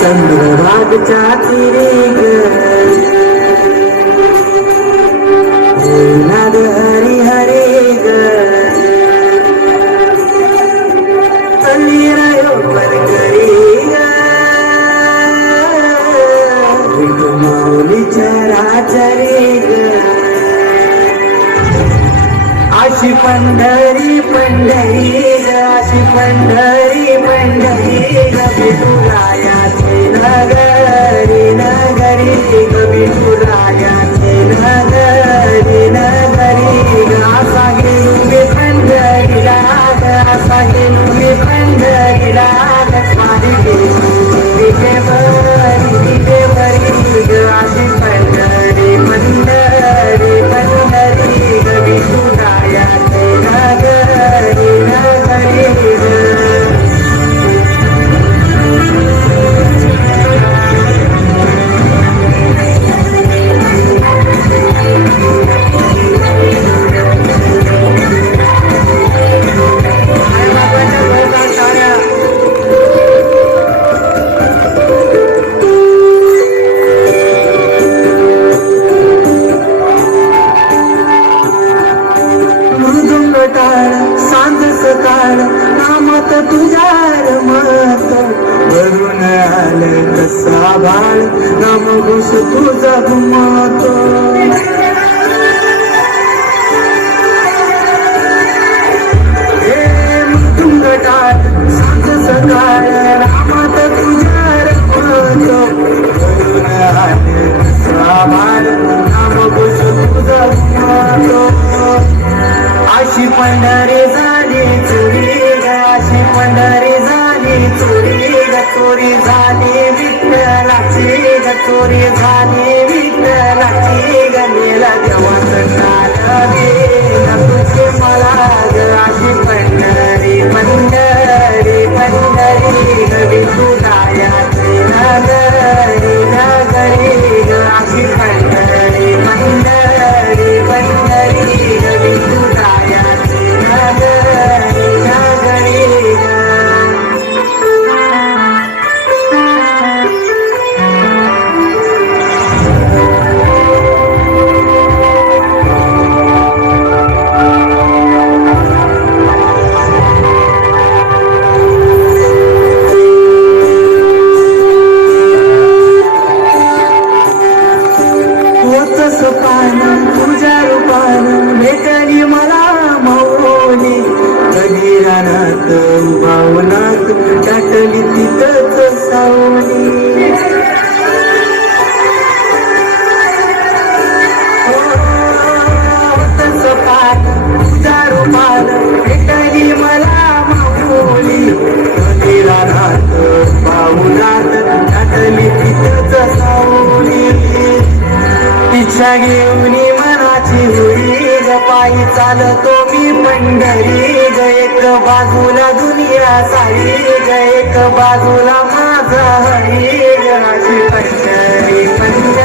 चंद्रभागच्या तीरे ग. हरी हरे ग तल्लीरायो परकरी ग माऊलीच्या राजरे अशी पंढरी पंढरी ग अशी पंढरी पंढरी तुझ्यार तुझ्या रमत भरून आलं कसा बाळ. नाम घुस तुझा घुमतो. हे मृदुंग सकाळ. नामात तुझ्या आलं कसा बाळ. तुझा अशी पंढरी चोरी झाली विठ्ठलाची ग चोरी झाली विठ्ठलाची गणेला देवाचं काल भावनात चाटली तिथंच सावली. इच्छा घेऊन मनाची होई ग पायी चालतो मी पंढरी. ग एक बाजूला दुनिया साई ग एक बाजूला माझा हरी ग अशी पंढरी पंढरी.